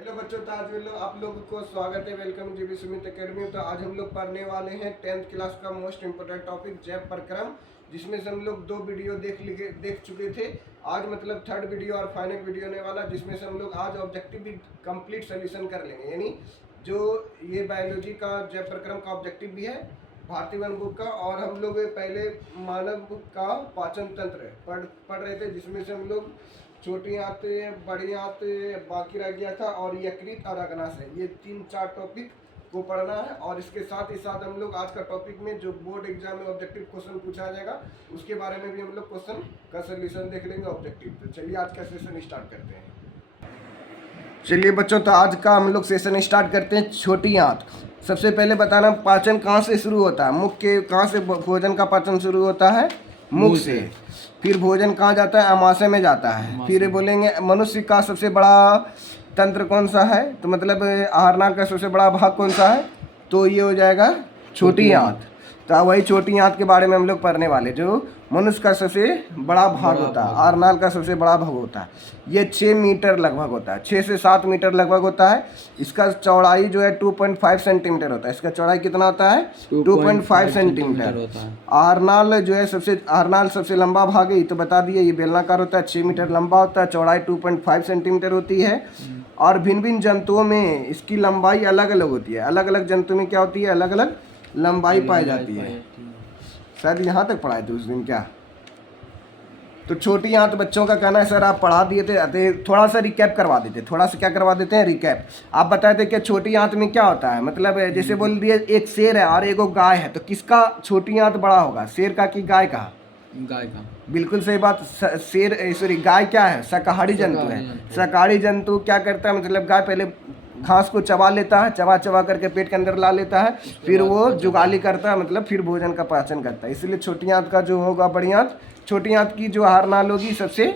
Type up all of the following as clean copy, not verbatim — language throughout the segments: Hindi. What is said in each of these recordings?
हेलो बच्चों, तो आज आप लोगों को स्वागत है। Welcome GB Sumit academy. तो आज हम लोग पढ़ने वाले हैं 10th क्लास का मोस्ट इम्पोर्टेंट टॉपिक जैव प्रक्रम, जिसमें से हम लोग 2 वीडियो देख चुके थे। आज मतलब 3rd वीडियो और फाइनल वीडियो होने वाला, जिसमें से हम लोग आज ऑब्जेक्टिव भी कंप्लीट सोल्यूशन कर लेंगे। यानी जो ये बायोलॉजी का जैव प्रक्रम का ऑब्जेक्टिव भी है भारतीय वन बुक का, और हम लोग पहले मानव का पाचन तंत्र पढ़ रहे थे, जिसमें से हम लोग छोटी आंत, बड़ी आंत बाकी रह गया था, और यकृत और अग्नाशय, ये 3-4 टॉपिक को पढ़ना है। और इसके साथ ही साथ हम लोग आज का टॉपिक में जो बोर्ड एग्जाम में ऑब्जेक्टिव क्वेश्चन पूछा जाएगा उसके बारे में भी हम लोग क्वेश्चन का सोल्यूशन देख लेंगे ऑब्जेक्टिव। तो चलिए आज का सेशन स्टार्ट करते हैं। चलिए बच्चों, तो आज का हम लोग सेशन स्टार्ट करते हैं। छोटी आंत, सबसे पहले बताना पाचन कहाँ से शुरू होता है। मुख के कहाँ से भोजन का पाचन शुरू होता है? मुख से। फिर भोजन कहाँ जाता है? अमाशय में जाता है। फिर बोलेंगे मनुष्य का सबसे बड़ा तंत्र कौन सा है, तो मतलब आहारनाल का सबसे बड़ा भाग कौन सा है, तो ये हो जाएगा छोटी आंत। तो वही छोटी आंत के बारे में हम लोग पढ़ने वाले, जो मनुष्य का सबसे बड़ा भाग होता है, आहारनाल का सबसे बड़ा भाग होता है। ये 6 मीटर लगभग होता है, 6 से 7 मीटर लगभग होता है। इसका चौड़ाई जो है 2.5 सेंटीमीटर होता है। इसका चौड़ाई कितना होता है? 2.5 सेंटीमीटर। आहारनाल जो है आहारनाल सबसे लंबा भाग है, तो बता दिए ये बेलनाकार होता है, 6 मीटर लंबा होता है, चौड़ाई 2.5 सेंटीमीटर होती है। और भिन्न भिन्न जंतुओं में इसकी लंबाई अलग अलग होती है। अलग अलग जंतु में क्या होती है? अलग अलग लंबाई पाई जाती है। शायद यहाँ तक पढ़ाए थे उस दिन क्या। तो छोटी आंत बच्चों का कहना है सर आप पढ़ा दिए थे, थोड़ा सा रिकैप करवा देते, थोड़ा सा क्या करवा देते हैं, रिकैप। आप बताए थे कि छोटी आंत में क्या होता है, मतलब जैसे बोल दिए एक शेर है और एक गाय है, तो किसका छोटी आंत बड़ा होगा, शेर का कि गाय का? गाय का। बिल्कुल सही बात। गाय क्या है? शाकाहारी जंतु है। शाकाहारी जंतु क्या करता है, मतलब गाय पहले घास को चबा लेता है, चबा चबा करके पेट के अंदर ला लेता है, फिर वो जुगाली करता है, मतलब फिर भोजन का पाचन करता है। इसलिए छोटी आंत का जो होगा बड़ी आंत, छोटी आंत की जो आहार नाल होगी सबसे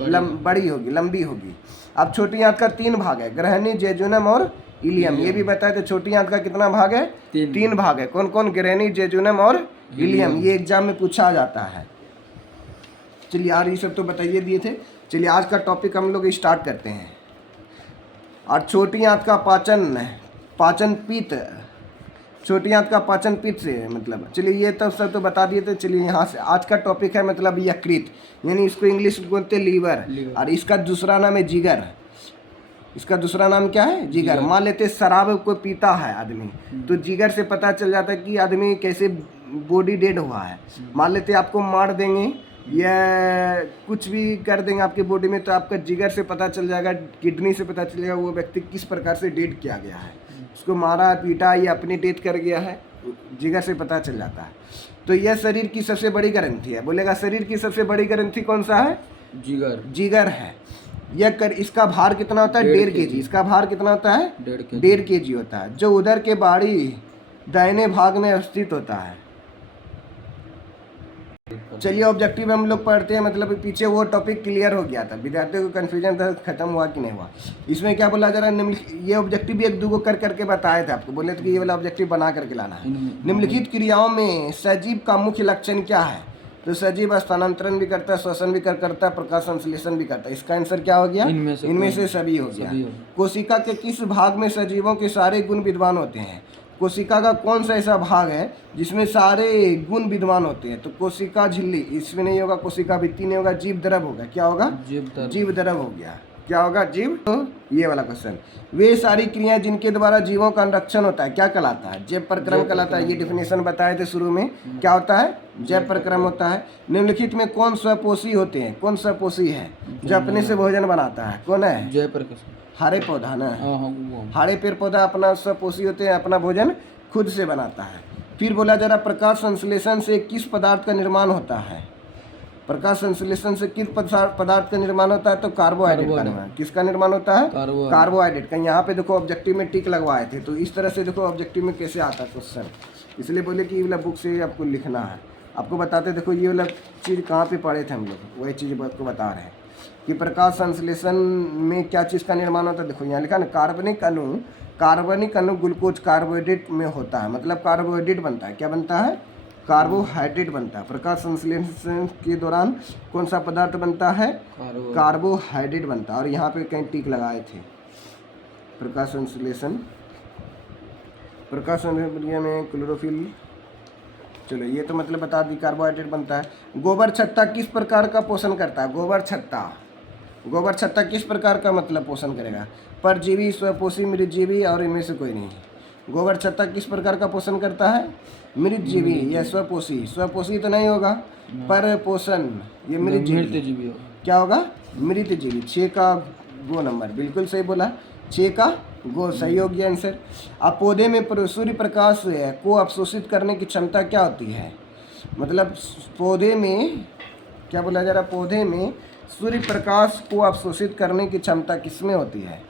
बड़ी होगी, लंबी होगी। अब छोटी आंत का 3 भाग है, ग्रहणी, जेजुनम और इलियम। ये भी बताए थे छोटी आंत का कितना भाग है? 3 भाग है। कौन कौन? ग्रहणी, जेजुनम और इलियम। ये एग्जाम में पूछा जाता है। चलिए यार ये सब तो बताइए दिए थे। चलिए आज का टॉपिक हम लोग स्टार्ट करते हैं। और छोटी आंत का पाचन पित्त, छोटी आंत का पाचन पित्त से मतलब, चलिए ये तो सब तो बता दिए थे। चलिए यहाँ से आज का टॉपिक है मतलब यकृत, यानी इसको इंग्लिश में बोलते हैं लीवर, और इसका दूसरा नाम है जिगर। इसका दूसरा नाम क्या है? जिगर। मान लेते शराब को पीता है आदमी, तो जिगर से पता चल जाता है कि आदमी कैसे बॉडी डेड हुआ है। मान लेते आपको मार देंगे या कुछ भी कर देंगे आपकी बॉडी में, तो आपका जिगर से पता चल जाएगा, किडनी से पता चलेगा वो व्यक्ति किस प्रकार से डेड किया गया है। उसको मारा, पीटा या अपनी डेथ कर गया है, जिगर से पता चल जाता है। तो यह शरीर की सबसे बड़ी ग्रंथि है। बोलेगा शरीर की सबसे बड़ी ग्रंथि कौन सा है? जिगर। जिगर है। इसका भार कितना होता है? 1.5 kg। इसका भार कितना होता है? 1.5 kg होता है, जो उदर के बाहरी दाहिने भाग में स्थित होता है। चलिए ऑब्जेक्टिव हम लोग पढ़ते हैं, मतलब पीछे वो टॉपिक क्लियर हो गया था, विद्यार्थियों को कंफ्यूजन था, खत्म हुआ कि नहीं हुआ। इसमें क्या बोला जा रहा है, ये ऑब्जेक्टिव भी 1-2 कर करके बताए थे आपको, बोले थे कि ये वाला ऑब्जेक्टिव बना करके लाना है। निम्नलिखित क्रियाओं में सजीव का मुख्य लक्षण क्या है? तो सजीव स्थानांतरण भी करता है, श्वसन भी करता है, प्रकाश संश्लेषण भी करता है। इसका आंसर क्या हो गया? इनमें से सभी हो गया। कोशिका के किस भाग में सजीवों के सारे गुण विद्वान होते हैं? कोशिका का कौन सा ऐसा भाग है जिसमें सारे गुण विद्वान होते हैं? तो कोशिका झिल्ली, इसमें नहीं होगा, कोशिका भित्ति नहीं होगा, जीव द्रव होगा। क्या होगा? जीव द्रव हो गया। क्या होगा? जीव। तो ये वाला क्वेश्चन, वे सारी क्रियाएं जिनके द्वारा जीवों का रक्षण होता है क्या कहलाता है? जैव प्रक्रम कहलाता है। ये डिफिनेशन बताए थे शुरू में। क्या होता है? जैव प्रक्रम होता है। निम्नलिखित में कौन स्वपोषी होते हैं? कौन स्वपोषी है जो अपने से भोजन बनाता है? कौन है? जैव प्रक्रम। हरे पौधा ना, हरे पेड़ पौधा अपना स्वपोषी होते हैं, अपना भोजन खुद से बनाता है। फिर बोला जा रहा प्रकाश संश्लेषण से किस पदार्थ का निर्माण होता है? प्रकाश संश्लेषण से किस पदार्थ का निर्माण होता है? तो कार्बोहाइड्रेट का निर्माण। किसका निर्माण होता है? कार्बोहाइड्रेट का। यहाँ पे देखो ऑब्जेक्टिव में टिक लगवाए थे, तो इस तरह से देखो ऑब्जेक्टिव में कैसे आता है क्वेश्चन, इसलिए बोले कि ये वाला बुक से आपको लिखना है। आपको बताते देखो ये वाला चीज़ कहाँ पे पढ़े थे हम लोग, वही चीज़ आपको बता रहे हैं कि प्रकाश संश्लेषण में क्या चीज़ का निर्माण होता है। देखो यहाँ लिखा ना, कार्बनिक अणु ग्लूकोज कार्बोहाइड्रेट में होता है, मतलब कार्बोहाइड्रेट बनता है। क्या बनता है? कार्बोहाइड्रेट बनता है। प्रकाश संश्लेषण के दौरान कौन सा पदार्थ बनता है? कार्बोहाइड्रेट बनता है। और यहाँ पे कहीं टिक लगाए थे। प्रकाश संश्लेषण, प्रकाश संक्रिया में क्लोरोफिल। चलो ये तो मतलब बता दी, कार्बोहाइड्रेट बनता है। गोबर छत्ता किस प्रकार का पोषण करता है? गोबर छत्ता, गोबर छत्ता किस प्रकार का मतलब पोषण करेगा? परजीवी, स्वपोषी, मृतजीवी और इनमें से कोई नहीं। गोबर छत्ता किस प्रकार का पोषण करता है? मृतजीवी या स्वपोषी? स्वपोषी तो नहीं होगा, पर पोषण ये मृतजीवी क्या होगा? मृतजीवी। 6 का गो नंबर बिल्कुल सही बोला, 6 का गो सही हो गया आंसर। अब पौधे में सूर्य प्रकाश को अवशोषित करने की क्षमता क्या होती है? मतलब पौधे में क्या बोला जा रहा है? पौधे में सूर्य प्रकाश को अवशोषित करने की क्षमता किसमें होती है?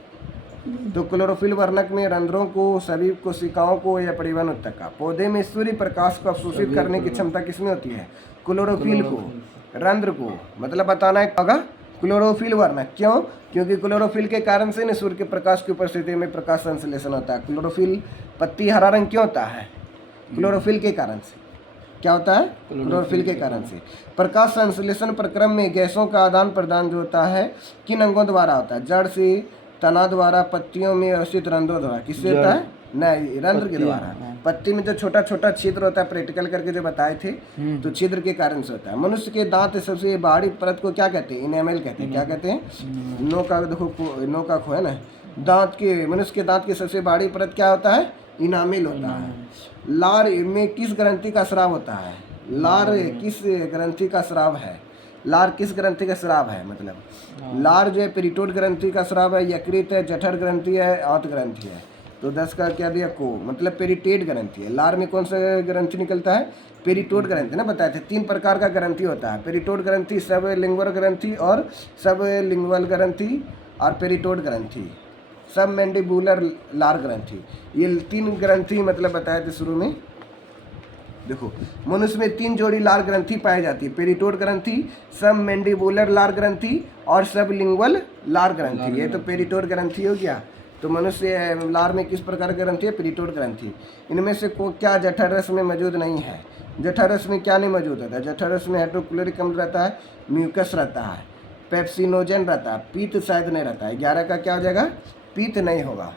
तो क्लोरोफिल वर्णक में रंध्रों को, सभी कोशिकाओं को या परिवहन ऊतक का। पौधे में सूर्य प्रकाश को अवशोषित करने की क्षमता किसमें होती है? क्लोरोफिल को, रंध्र को। मतलब बताना है होगा क्लोरोफिल वर्णक। क्यों? क्योंकि क्लोरोफिल के कारण से न सूर्य के प्रकाश की उपस्थिति में प्रकाश संश्लेषण होता है। क्लोरोफिल पत्ती हरा रंग क्यों होता है? क्लोरोफिल के कारण से। क्या होता है? क्लोरोफिल के कारण से। प्रकाश संश्लेषण प्रक्रम में गैसों का आदान प्रदान जो होता है किन अंगों द्वारा होता है? जड़ से, तना द्वारा, पत्तियों में अवस्थित रंध्रों द्वारा। किससे होता है? नहीं, रंध्र के द्वारा। पत्ती में जो छोटा छोटा छिद्र होता है, प्रैक्टिकल करके जो बताए थे, तो छिद्र के कारण से होता है। मनुष्य के दांत सबसे बाहरी परत को क्या कहते हैं? इनेमल कहते हैं। क्या कहते हैं? नो का देखो, नो का खो है ना। दांत के, मनुष्य के दांत की सबसे बाहरी परत क्या होता है? इनामिल होता है। लार में किस ग्रंथि का स्राव होता है? लार किस ग्रंथि का स्राव है? लार किस ग्रंथि का स्राव है? मतलब लार जो है पेरिटोड ग्रंथि का स्राव है, यकृत है, जठर ग्रंथि है, आंत ग्रंथि है। तो 10 का क्या दिया? को, मतलब पेरिटेड ग्रंथि है। लार में कौन सा ग्रंथि निकलता है? पेरिटोड ग्रंथि ना बताए थे। 3 प्रकार का ग्रंथि होता है, पेरिटोड ग्रंथि, सब लिंगुअल ग्रंथि और सब लिंगुअल ग्रंथि और पेरिटोड ग्रंथि, सब मैंडिबुलर लार ग्रंथि। ये 3 ग्रंथि मतलब बताए थे शुरू में। देखो मनुष्य में 3 जोड़ी लार ग्रंथि पाई जाती है, पेरिटोड ग्रंथि, सब मैंडिबुलर लार ग्रंथि और सब लिंगुअल लार ग्रंथि। ये तो पेरिटोड ग्रंथि हो गया। तो मनुष्य लार में किस प्रकार की ग्रंथि है? पेरिटोड ग्रंथि। इनमें से क्या जठर रस में मौजूद नहीं है? जठर रस में क्या नहीं मौजूद होता है? जठर रस में हाइड्रोक्लोरिक अम्ल रहता है, म्यूकस रहता है, पेप्सिनोजन रहता है, पीत शायद नहीं रहता है। 11 का क्या हो जाएगा? पीत नहीं होगा।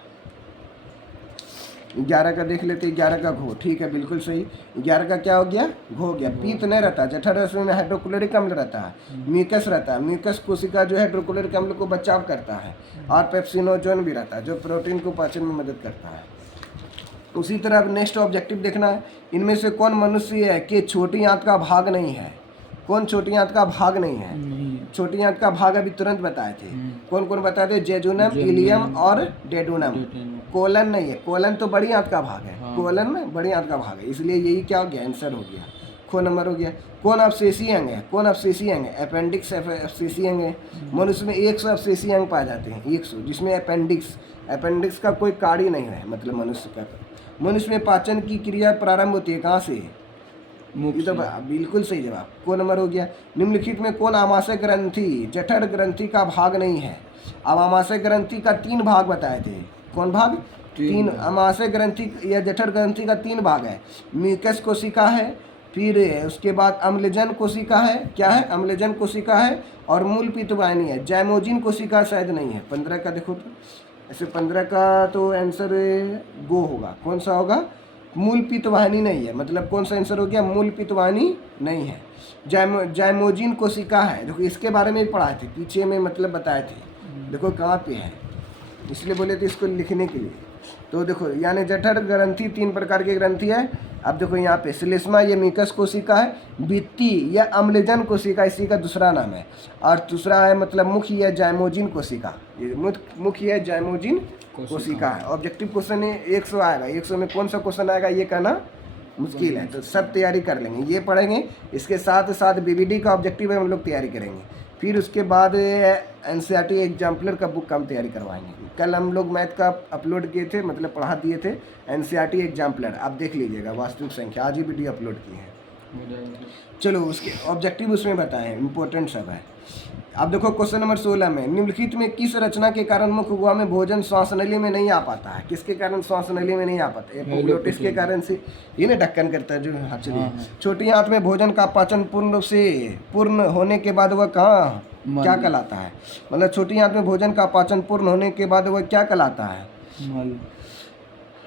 11 का देख लेते, 11 का घो, ठीक है बिल्कुल सही। 11 का क्या हो गया? घो हो गया। पीत नहीं रहता। जठर रस में हाइड्रोक्लोरिक अम्ल रहता है, म्यूकस रहता है, म्यूकस कोशिका जो है हाइड्रोक्लोरिक अम्ल को बचाव करता है, और पेप्सिनोजन भी रहता है जो प्रोटीन को पाचन में मदद करता है। उसी तरह अब नेक्स्ट ऑब्जेक्टिव देखना है, इनमें से कौन मनुष्य है कि छोटी आंत का भाग नहीं है? कौन छोटी आंत का भाग नहीं है? छोटी आंत का भाग अभी तुरंत बताए थे। कौन कौन बताए थे? जेजुनम, इलियम और डेडुनम। कोलन नहीं है, कोलन तो बड़ी आंत का भाग है। कोलन में बड़ी आंत का भाग है, इसलिए यही क्या हो गया? आंसर हो गया, खो नंबर हो गया। कौन अवशेषी अंग है? कौन अवशेषी अंग है? अपेंडिक्स अवशेषी अंग है। मनुष्य में 100 अवशेषी अंग पाए जाते हैं, 100, जिसमें अपेंडिक्स का कोई कार्य ही नहीं है, मतलब मनुष्य का। मनुष्य में पाचन की क्रिया प्रारंभ होती है कहाँ से? ये तो बिल्कुल सही जवाब, को नंबर हो गया। निम्नलिखित में कौन आमाशय ग्रंथि जठर ग्रंथि का भाग नहीं है? अब आमाशय ग्रंथि का 3 भाग बताए थे। कौन भाग? 3। आमाशय ग्रंथि या जठर ग्रंथि का 3 भाग है। म्यूकस कोशिका है, फिर उसके बाद अम्लजन कोशिका है। क्या है? अम्लजन कोशिका है, और मूल पित्तवाहिनी है। जैमोजिन कोशिका शायद नहीं है। 15 का देखो तो, ऐसे 15 का तो आंसर गो होगा। कौन सा होगा? मूल पित्तवाहिनी नहीं है, मतलब कौन सा आंसर हो गया? मूल पित्तवाहिनी नहीं है। जैमोजिन कोशिका है। देखो इसके बारे में पढ़ाए थे पीछे में, मतलब बताए थे। देखो कहाँ पे है, इसलिए बोले थे इसको लिखने के लिए। तो देखो यानी जठर ग्रंथि 3 प्रकार की ग्रंथि है। अब देखो यहाँ पे श्लेष्मा ये म्यूकस कोशिका है, भित्ति या अम्लजन कोशिका इसी का दूसरा नाम है, और दूसरा है मतलब मुख्य या जैमोजिन कोशिका। ये मुख्य है जैमोजिन कोशिका है। ऑब्जेक्टिव क्वेश्चन 100 आएगा, 100 में कौन सा क्वेश्चन आएगा ये कहना मुश्किल है, तो सब तैयारी कर लेंगे। ये पढ़ेंगे, इसके साथ साथ बीबीडी का ऑब्जेक्टिव है हम लोग तैयारी करेंगे। फिर उसके बाद एनसीईआरटी एग्जाम्पलर का बुक हम तैयारी करवाएंगे। कल हम लोग मैथ का अपलोड किए थे, मतलब पढ़ा दिए थे एनसीईआरटी एग्जाम्पलर, आप देख लीजिएगा वास्तविक संख्या, आज ही वीडियो अपलोड की है। चलो उसके ऑब्जेक्टिव उसमें बताएं, इंपॉर्टेंट सब है। अब देखो क्वेश्चन नंबर 16 में, निम्नलिखित में किस रचना के कारण मुख्य गुहा में भोजन श्वासनली में नहीं आ पाता है? किसके कारण श्वासनली में नहीं आ पाता है? एपोग्लोटिस के कारण से। ये ना ढक्कन करता है जो हाथ से। छोटी आंत में भोजन का पाचन पूर्ण होने के बाद वह क्या कहलाता है? मतलब छोटी आंत में भोजन का पाचन पूर्ण होने के बाद वह क्या कहलाता है? मल।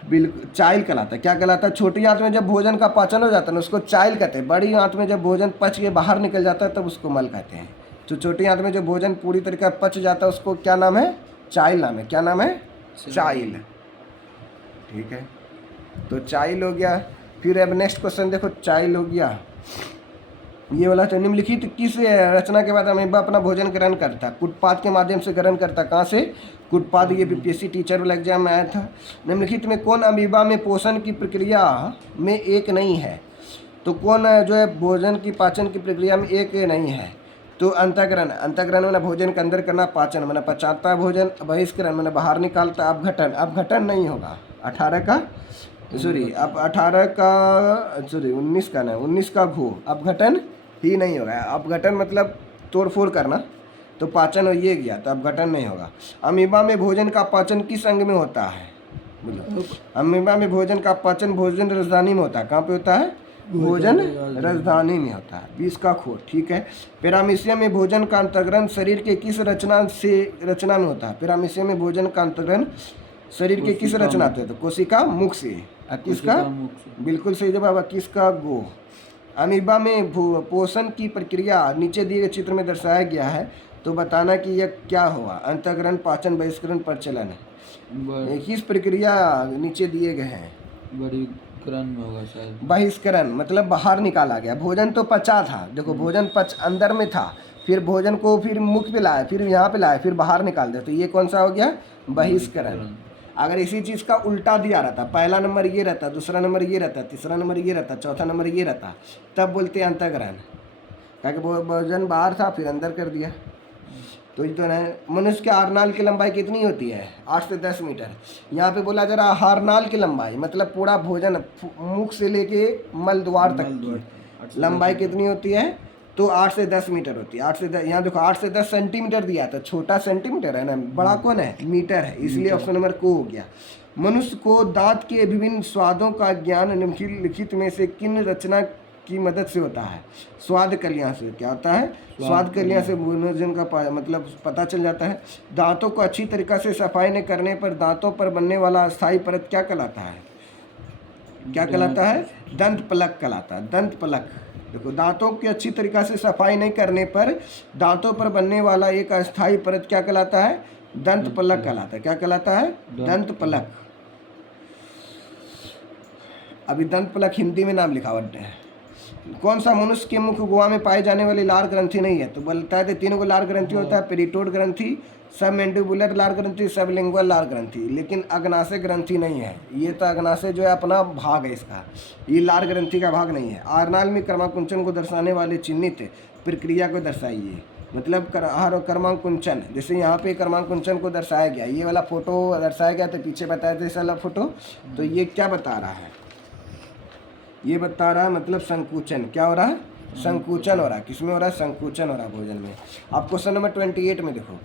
बिल्कुल, चाइल कहलाता है। क्या कहलाता है? छोटी आंत में जब भोजन का पाचन हो जाता है ना उसको चाइल कहते हैं। बड़ी आंत में जब भोजन पच के बाहर निकल जाता है तब उसको मल कहते हैं। तो छोटी आंत में जब भोजन पूरी तरीके से पच जाता है उसको क्या नाम है? चाइल नाम है। क्या नाम है? चाइल। ठीक है, तो चाइल हो गया। फिर अब नेक्स्ट क्वेश्चन देखो, चाइल हो गया ये वाला। तो निम्नलिखित किस रचना के बाद अमीबा अपना भोजन ग्रहण करता है? कुटपाद के माध्यम से ग्रहण करता है। कहाँ से? कुटपाद। ये बीपीएससी टीचर वाला एग्जाम में आया था। निम्नलिखित में कौन अमीबा में पोषण की प्रक्रिया में एक नहीं है? तो कौन जो है भोजन की पाचन की प्रक्रिया में एक नहीं है? तो अंतःग्रहण। अंतःग्रहण मैंने भोजन के अंदर करना, पाचन मैंने पचाता भोजन, बहिष्करण मैंने बाहर निकालता, अपघटन। अपघटन नहीं होगा 18 का, सॉरी अब 18 का, सॉरी 19 का ना, 19 का घो। अपघटन ही नहीं होगा। अपघटन मतलब तोड़ फोड़ करना, तो पाचन हो ये गया, तो अपघटन नहीं होगा। अमीबा में भोजन का पाचन किस अंग में होता है? बोलो। अमीबा में भोजन का पाचन भोजन राजधानी में होता है। कहाँ पे होता है? भोजन राजधानी में होता है। 20 का खोट। ठीक है। पैरामीशियम में भोजन का अंतर्ग्रहण शरीर के किस रचना में होता है? पैरामीशियम में भोजन का अंतर्ग्रहण शरीर के किस रचना से? तो कोशिका मुख से। किसका? बिल्कुल सही जवाब। 21 का गो। अमीबा में पोषण की प्रक्रिया नीचे दिए गए चित्र में दर्शाया गया है, तो बताना कि यह क्या हुआ? अंतःग्रहण, पाचन, बहिष्करण, प्रचलन। किस प्रक्रिया नीचे दिए गए हैं? बहिष्करण में होगा शायद। बहिष्करण मतलब बाहर निकाला गया। भोजन तो पचा था, देखो भोजन पच अंदर में था, फिर भोजन को फिर मुख पे लाया, फिर यहाँ पे लाया, फिर बाहर निकाल दिया, तो ये कौन सा हो गया? बहिष्करण। अगर इसी चीज़ का उल्टा दिया रहता, पहला नंबर ये रहता, दूसरा नंबर ये रहता, तीसरा नंबर ये रहता, चौथा नंबर ये रहता, तब बोलते हैं अंतःग्रहण। क्या कि भोजन बाहर था फिर अंदर कर दिया। तो ये तो है। मनुष्य के हारनाल की लंबाई कितनी होती है? 8 से 10 मीटर। यहाँ पे बोला जरा हारनाल की लंबाई मतलब पूरा भोजन मुख से लेके मल द्वार तक की लंबाई कितनी होती है? तो 8 से 10 मीटर होती है। 8 से 10, यहाँ देखो 8 से 10 सेंटीमीटर दिया था। छोटा सेंटीमीटर है ना, बड़ा कौन है? मीटर है, इसलिए ऑप्शन नंबर को हो गया। मनुष्य को दांत के विभिन्न स्वादों का ज्ञान निम्नलिखित में से किन रचना की मदद से होता है? स्वाद कलियां से। क्या होता है? स्वाद कलियां से भोजन का मतलब पता चल जाता है। दांतों को अच्छी तरीक़ा से सफाई न करने पर दांतों पर बनने वाला अस्थायी परत क्या कहलाता है? क्या कहलाता है? दंत पलक कहलाता है। दंत पलक। देखो दांतों की अच्छी तरीक़ा से सफाई नहीं करने पर दांतों पर बनने वाला एक अस्थायी परत क्या कहलाता है? दंत पलक कहलाता है। क्या कहलाता है? दंत पलक। अभी दंत पलक हिंदी में नाम लिखावट है। कौन सा मनुष्य के मुख गुहा में पाई जाने वाली लार ग्रंथि नहीं है? तो बोलता है 3 को लार ग्रंथि होता है। पेरिटोड ग्रंथि, सब मैंडिबुलर लार ग्रंथि, सब लिंगुअल लार ग्रंथि, लेकिन अग्नाशय ग्रंथि नहीं है। ये तो अग्नाशय जो है अपना भाग है इसका, ये लार ग्रंथि का भाग नहीं है। आरनाल में क्रमांकुंचन को दर्शाने वाले चिन्हित प्रक्रिया को दर्शाइए। मतलब क्रमांकुंचन, जैसे यहाँ पे क्रमांकुंचन को दर्शाया गया, ये वाला फोटो दर्शाया गया, तो पीछे बताया था इस वाला फोटो, तो ये क्या बता रहा है? ये बता रहा है मतलब संकुचन। क्या हो रहा है? संकुचन हो रहा है। किसमें हो रहा है? संकुचन हो रहा है भोजन में। आप क्वेश्चन नंबर 28 में देखो,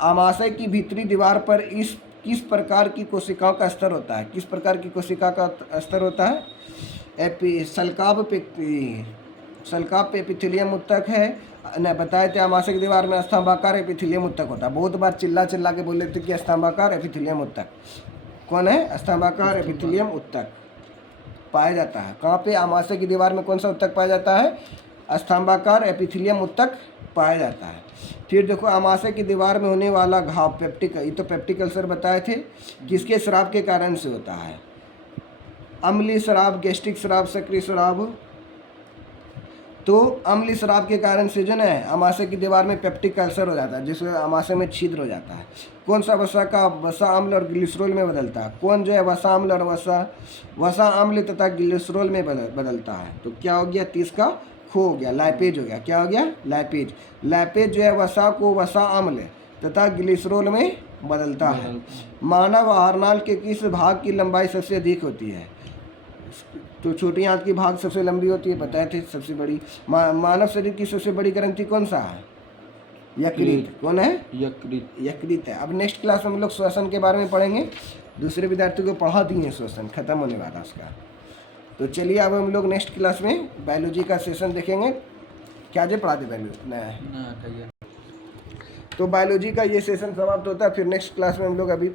आमाशय की भीतरी दीवार पर इस किस प्रकार की कोशिकाओं का स्तर होता है? किस प्रकार की कोशिका का स्तर होता है? सल्काप एपिथेलियम उत्तक है न, बताए थे। आमाशय की दीवार में स्तंभाकार एपिथेलियम उत्तक होता है। बहुत बार चिल्ला चिल्ला के बोले थे कि स्तंभाकार एपिथेलियम उत्तक। कौन है? स्तंभाकार एपिथेलियम उत्तक पाया जाता है। कहाँ पे? आमाशय की दीवार में कौन सा उत्तक पाया जाता है? स्तंभाकार एपिथेलियम उत्तक पाया जाता है। फिर देखो आमाशय की दीवार में होने वाला घाव पेप्टिक, ये तो पेप्टिक अल्सर बताए थे, किसके श्राव के कारण से होता है? अम्लीय श्राव, गैस्ट्रिक श्राव, सक्रिय श्राव। तो अम्लीय श्राव के कारण से जो है आमाशय की दीवार में पेप्टिक अल्सर हो जाता है, जिससे आमाशय में छिद्र हो जाता है। कौन सा वसा का वसा अम्ल और ग्लिसरॉल में बदलता है? कौन जो है वसा अम्ल और वसा अम्ल तथा ग्लिसरॉल में बदलता है? तो क्या हो गया? 30 का खो हो गया, लाइपेज हो गया। क्या हो गया? लाइपेज। लाइपेज जो है वसा को वसा अम्ल तथा ग्लिसरॉल में बदलता है। मानव आहारनाल के किस भाग की लंबाई सबसे अधिक होती है? तो छोटी आंत की भाग सबसे लंबी होती है, बताए थे सबसे बड़ी। मानव शरीर की सबसे बड़ी ग्रंथि कौन सा है? यकृत। कौन है? यकृत। यकृत है। अब नेक्स्ट क्लास में हम लोग श्वसन के बारे में पढ़ेंगे। दूसरे विद्यार्थियों को पढ़ा दिए श्वसन, खत्म होने वाला उसका। तो चलिए अब हम लोग नेक्स्ट क्लास में बायोलॉजी का सेशन देखेंगे। क्या जो पढ़ा दे बायोलॉजी? तो बायोलॉजी का ये सेशन समाप्त होता है। फिर नेक्स्ट क्लास में हम लोग अभी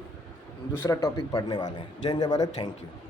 दूसरा टॉपिक पढ़ने वाले हैं। जय हिंद जय भारत, थैंक यू।